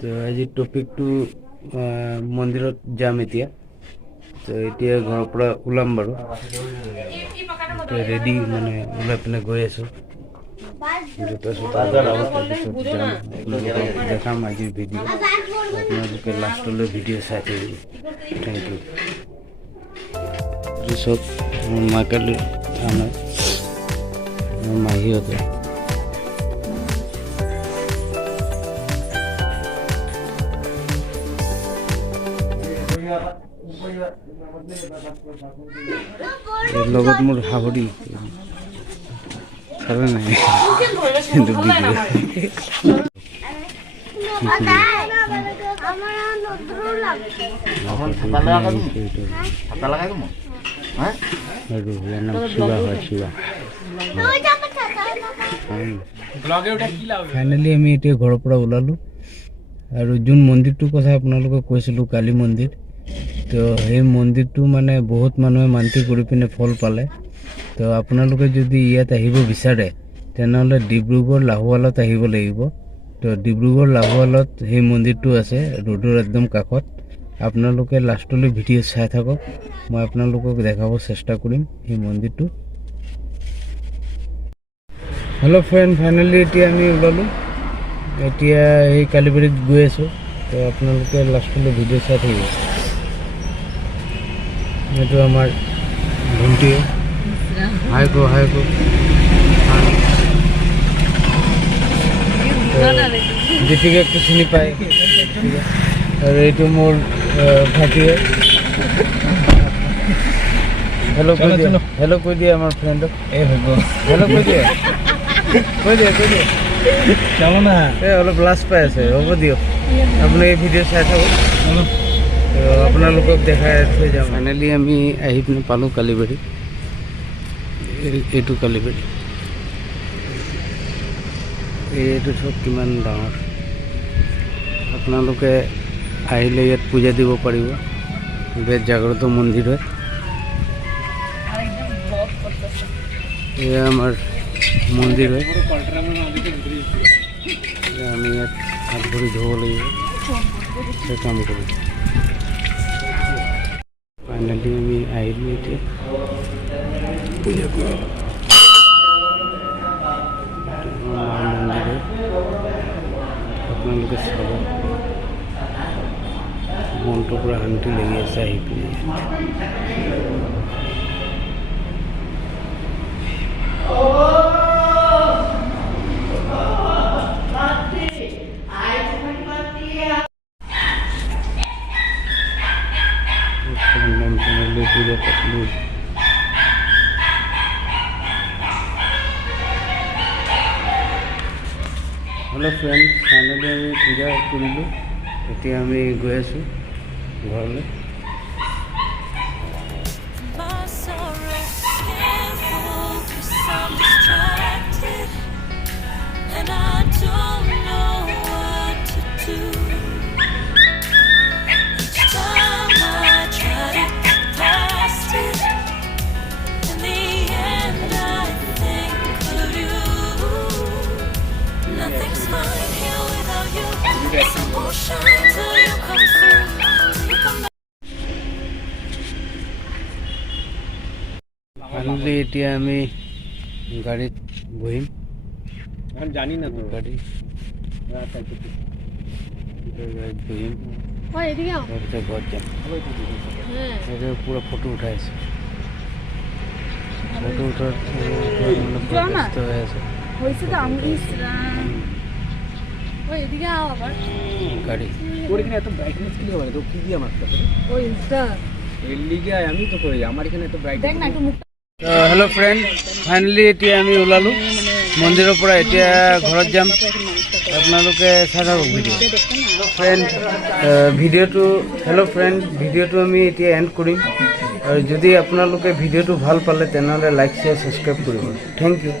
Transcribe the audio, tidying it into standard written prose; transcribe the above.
তো আজি টপিকটো মন্দিৰত যাম এতিয়া। তো এতিয়া ঘৰৰ পৰা ওলাম বাৰু, ৰেডি মানে ওলাই পিনে গৈ আছোঁ। জোতা চোতা দেখাম আজিৰ ভিডিঅ', আপোনালোকে লাষ্টলৈ ভিডিঅ' চাই থাকিব। Thank you. চব মাকালি আমাৰ মাহীহঁতে লগত মোৰ হাবৰি চালে নাই কিন্তু ভিডিঅ' ফাইনেলি আমি এতিয়া ঘৰৰ পৰা ওলালোঁ আৰু যোন মন্দিৰটোৰ কথা আপোনালোকক কৈছিলোঁ কালী মন্দিৰ, তো সেই মন্দিৰটো মানে বহুত মানুহে মান্তি কৰি পিনে ফল পালে। তো আপোনালোকে যদি ইয়াত আহিব বিচাৰে তেনেহ'লে ডিব্ৰুগড় লাহোৱালত আহিব লাগিব। তো ডিব্ৰুগড় লাহোৱালত সেই মন্দিৰটো আছে, ৰোডৰ একদম কাষত। আপোনালোকে লাষ্টলৈ ভিডিঅ' চাই থাকক, মই আপোনালোকক দেখাব চেষ্টা কৰিম সেই মন্দিৰটো। হেল্ল' ফ্ৰেণ্ড, ফাইনেলি এতিয়া আমি ওলালোঁ, এতিয়া এই কালীবাৰীত গৈ আছোঁ। তো আপোনালোকে লাষ্টলৈ ভিডিঅ' চাই থাকিব। এইটো আমাৰ ভণ্টি, হাই গো দীপিকাকটো চিনি পায় আৰু এইটো মোৰ ভাইটিয়ে। হেল্ল' কৈ দিয়ে আমাৰ ফ্ৰেণ্ডক, হেল্ল' কৈ দিয়ে যাব না, অলপ লাজ পাই আছে। হ'ব দিয়ক, আপুনি এই ভিডিঅ' চাই থাকক, আপোনালোকক দেখাই থৈ যাম। ফাইনেলি আমি আহি পিনে পালোঁ কালীবাৰী। এইটো কালীবাৰী, এইটো চব কিমান ডাঙৰ। আপোনালোকে আহিলে ইয়াত পূজা দিব পাৰিব, বিৰাট জাগ্ৰত মন্দিৰ হয়। এয়া আমাৰ মন্দিৰ হয়, আমি ইয়াত হাত ভৰি ধুব লাগিব, সেই কাম কৰোঁ। ফাইনেলি আমি আহিলোঁ এতিয়া পূজা কৰিব। মন্দিৰ হয়, আপোনালোকে চাব, মনটো পূৰা শান্তি লাগি আছে আহি পিনে। পূজা পাতলোঁ। হেল্ল' ফ্ৰেণ্ড, ফাইনেলি আমি পূজা কৰিলোঁ, এতিয়া আমি গৈ আছোঁ ঘৰলৈ। ফাইনেলি এতিয়া আমি গাড়ীত বহিম, জানি না গাড়ী বহিম, ঘৰত যাম। পুৰা ফটো উঠাই আছে, ফটো উঠাৰ ব্যস্ত হৈ আছে। গাড়ি এত ব্রাইটনেস কি হবে? তো কি দিয়ে মারতে হবে? ও ইনস্টা এর লিগে আমি তো কই আমার এখানে এত ব্রাইট দেখ না একটু মুখ। হেল্ল' ফ্ৰেণ্ড, ফাইনেলি এতিয়া আমি ওলালোঁ মন্দিৰৰ পৰা, এতিয়া ঘৰত যাম। আপোনালোকে চাই থাকক ভিডিঅ'। হেল্ল' ফ্ৰেণ্ড, ভিডিঅ'টো আমি এতিয়া এণ্ড কৰিম, আৰু যদি আপোনালোকে ভিডিঅ'টো ভাল পালে তেনেহ'লে লাইক শ্বেয়াৰ ছাবস্ক্ৰাইব কৰিব। Thank U.